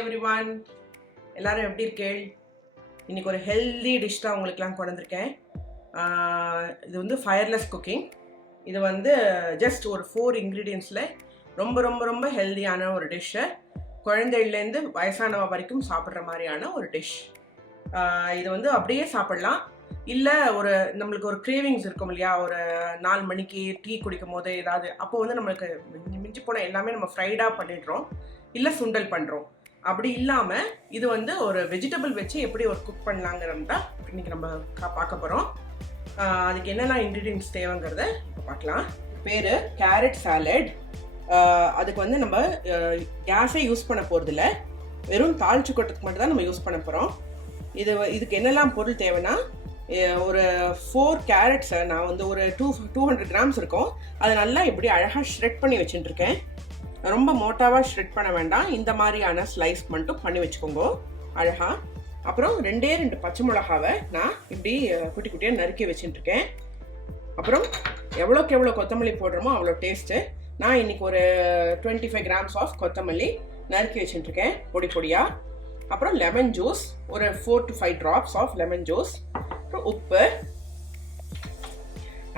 everyone. எல்லாரும் எப்படி இருக்கீங்க? இன்னைக்கு ஒரு ஹெல்தி டிஷ் தான் உங்களுக்குலாம் கொண்டு வந்திருக்கேன். இது வந்து fireless cooking. இது வந்து just ஒரு 4 ingredientsல ரொம்ப ரொம்ப ரொம்ப ஹெல்தியான ஒரு டிஷ். குழந்தையில இருந்து வயசானவ வரைக்கும் சாப்பிடுற மாதிரியான ஒரு டிஷ். இது வந்து அப்படியே சாப்பிடலாம். இல்ல ஒரு நமக்கு ஒரு கிரேவிங்ஸ் இருக்கும் இல்லையா, ஒரு 4 மணிக்கு டீ குடிக்கும் போது ஏதாவது அப்போ வந்து நமக்கு மிஞ்சி போன எல்லாமே நம்ம ஃப்ரைடா பண்ணிடுறோம், இல்ல சுண்டல் பண்றோம். அப்படி இல்லாம இது வந்து ஒரு வெஜிடபிள் வச்சு எப்படி ஒரு குக் பண்ணலாங்கிறது தான் இன்னைக்கு நம்ம பார்க்க போறோம். அதுக்கு என்னென்ன இன்கிரீடியன்ஸ் தேவைங்கிறத இப்போ பார்க்கலாம். பேரு கேரட் சாலட். அதுக்கு வந்து நம்ம கேஸே யூஸ் பண்ண போறது இல்லை, வெறும் தாளிச்சு கொட்டத்துக்கு மட்டும் தான் நம்ம யூஸ் பண்ண போறோம். இதுக்கு என்னெல்லாம் பொருள் தேவைன்னா, ஒரு 4 கேரட்ஸை நான் வந்து ஒரு 200 கிராம்ஸ் இருக்கும், அதை நல்லா இப்படி அழகாக ஷ்ரெட் பண்ணி வச்சுட்டுருக்கேன். ரொம்ப மோட்டாவாக ஷ்ரெட் பண்ண வேண்டாம், இந்த மாதிரியான ஸ்லைஸ் மட்டும் பண்ணி வச்சுக்கோங்க அழகாக. அப்புறம் 2 பச்சை மிளகாவை நான் இப்படி குட்டி குட்டியாக நறுக்கி வச்சுட்டுருக்கேன். அப்புறம் எவ்வளோக்கு எவ்வளோ கொத்தமல்லி போடுறோமோ அவ்வளோ டேஸ்ட்டு. நான் இன்னைக்கு ஒரு 25 கிராம்ஸ் ஆஃப் கொத்தமல்லி நறுக்கி வச்சுட்டுருக்கேன் பொடி பொடியாக. அப்புறம் லெமன் ஜூஸ், ஒரு 4 to 5 drops of lemon juice. அப்புறம் உப்பு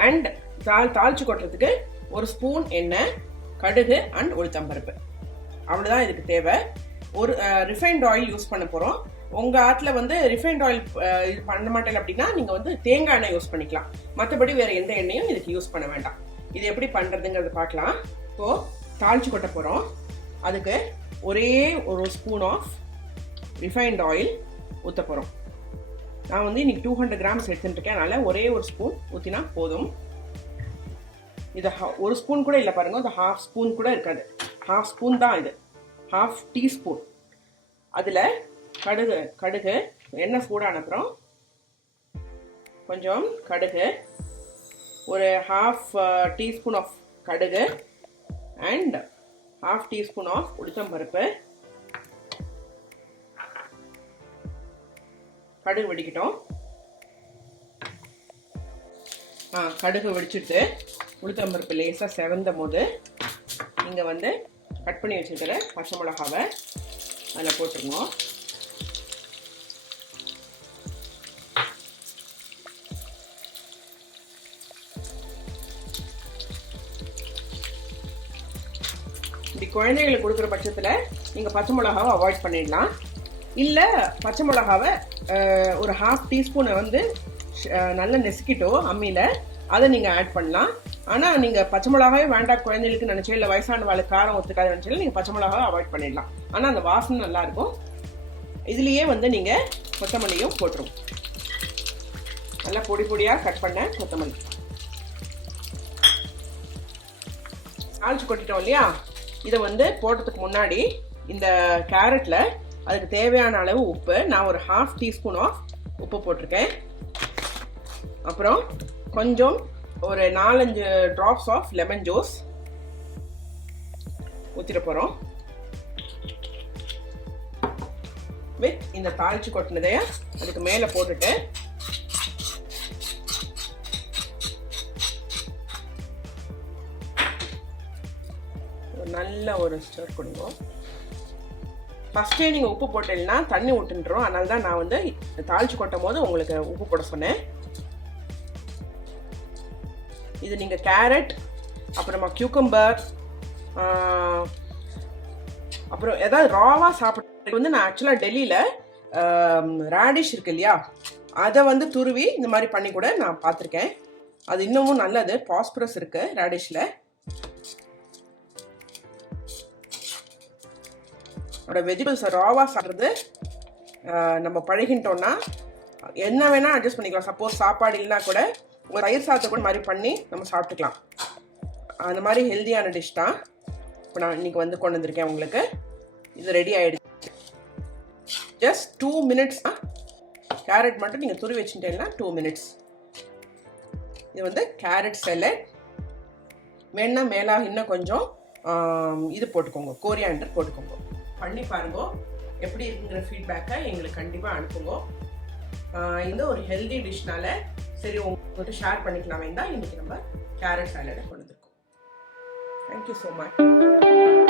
அண்ட் தாளிச்சு கொட்டுறதுக்கு ஒரு ஸ்பூன் எண்ணெய், கடுகு அண்ட் உளுத்தம்பருப்பு. அவ்வளோதான் இதுக்கு தேவை. ஒரு ரிஃபைண்ட் ஆயில் யூஸ் பண்ண போகிறோம். உங்கள் ஆட்டில் வந்து ரிஃபைண்ட் ஆயில் இது பண்ண மாட்டேன் அப்படின்னா நீங்கள் வந்து தேங்காய் எண்ணெய் யூஸ் பண்ணிக்கலாம். மற்றபடி வேறு எந்த எண்ணெயும் இதுக்கு யூஸ் பண்ண வேண்டாம். இது எப்படி பண்ணுறதுங்கிறது பார்க்கலாம். இப்போது தாளிச்சு கொட்ட போகிறோம். அதுக்கு ஒரே ஒரு ஸ்பூன் ஆஃப் ரிஃபைண்ட் ஆயில் ஊற்ற போகிறோம். நான் வந்து இன்னைக்கு 200 கிராம்ஸ் எடுத்துட்டுருக்கேன், அதனால் ஒரே ஒரு ஸ்பூன் ஊற்றினா போதும். இது ஒரு ஸ்பூன் கூட இல்லை பாருங்கள், இது ½ ஸ்பூன் கூட இருக்காது, ½ ஸ்பூன் தான் இது, ½ டீஸ்பூன். அதில் கடுகு எண்ணெய் சூடான அப்புறம் கொஞ்சம் கடுகு, ஒரு ½ டீஸ்பூன் ஆஃப் கடுகு அண்ட் ½ டீஸ்பூன் ஆஃப் உளுத்தம்பருப்பு. கடுகு வெடிக்கட்டும். கடுகு வெடிச்சுட்டு உளுத்தம்பருப்பு லேசாக செவந்த போது நீங்கள் வந்து கட் பண்ணி வச்சுருக்கிற பச்சை மிளகாவை அதில் போட்டுருங்க. இப்படி குழந்தைகளுக்கு கொடுக்குற பட்சத்தில் நீங்கள் பச்சை மிளகாவை அவாய்ட் பண்ணிடலாம். இல்லை பச்சை மிளகாவை ஒரு ½ டீஸ்பூனை வந்து நல்லா நெசுக்கிட்டோ அம்மியில் அதை நீங்கள் ஆட் பண்ணலாம். ஆனால் நீங்கள் பச்சை மிளகாவே வேண்டாம் குழந்தைகளுக்கு நினச்சோ, இல்லை வயசான வாழ்க்கை காரம் ஒத்துக்காது நினச்சாலும் நீங்கள் பச்சை மிளகாவை அவாய்ட் பண்ணிடலாம். ஆனால் அந்த வாசனை நல்லாயிருக்கும். இதுலேயே வந்து நீங்கள் கொத்தமல்லியும் போட்டுரும். நல்லா பொடி பொடியாக கட் பண்ண கொத்தமல்லி தாளிச்சு கொட்டிட்டோம் இல்லையா. இதை வந்து போடுறதுக்கு முன்னாடி இந்த கேரட்டில் அதுக்கு தேவையான அளவு உப்பு, நான் ஒரு ½ டீஸ்பூன் ஆஃப் உப்பு போட்டிருக்கேன். அப்புறம் கொஞ்சம் ஒரு 4-5 ட்ராப்ஸ் ஆஃப் லெமன் ஜூஸ் ஊற்றிட போகிறோம். வித் இந்த தாளிச்சு கொட்டினதைய அதுக்கு மேலே போட்டுட்டு நல்ல ஒரு ஸ்டர் கொடுங்க. ஃபஸ்ட்டே நீங்கள் உப்பு போட்டீங்கன்னா தண்ணி விட்டுன்றோம், அதனால தான் நான் வந்து தாளிச்சு கொட்டும் போது உங்களுக்கு உப்பு போட சொன்னேன். இது நீங்கள் கேரட், அப்புறமா கியூக்கம்பர், அப்புறம் ஏதாவது ராவாக சாப்பிட்றது வந்து நான் ஆக்சுவலாக டெல்லியில் ராடிஷ் இருக்கு இல்லையா, அதை வந்து துருவி இந்த மாதிரி பண்ணி கூட நான் பார்த்துருக்கேன். அது இன்னமும் நல்லது, பாஸ்பரஸ் இருக்குது ராடிஷில். வெஜிடபிள்ஸை ராவாக சாப்பிட்றது நம்ம பழகிட்டோம்னா என்ன வேணால் அட்ஜஸ்ட் பண்ணிக்கலாம். சப்போஸ் சாப்பாடு இல்லைனா கூட ஒரு தயிர் சாதத்தை கூட மாதிரி பண்ணி நம்ம சாப்பிட்டுக்கலாம். அந்த மாதிரி ஹெல்த்தியான டிஷ் தான் இப்போ நான் இன்றைக்கி வந்து கொண்டு வந்திருக்கேன் உங்களுக்கு. இது ரெடி ஆகிடுச்சு. ஜஸ்ட் 2 மினிட்ஸ் தான். கேரட் மட்டும் நீங்கள் துருவி வச்சுட்டீங்கன்னா 2 மினிட்ஸ். இது வந்து கேரட் சாலட். வேணா மேலாக இன்னும் கொஞ்சம் இது போட்டுக்கோங்க, கோரியாண்டர் போட்டுக்கோங்க. பண்ணி பாருங்க, எப்படி இருக்குங்கிற ஃபீட்பேக்கை எங்களுக்கு கண்டிப்பாக அனுப்புங்க. இந்த ஒரு ஹெல்தி டிஷ்னால சரி உங்கள்கிட்ட ஷேர் பண்ணிக்கலாமே தான் இன்றைக்கி நம்ம கேரட் சாலடை கொண்டு வந்திருக்கோம். Thank you so much.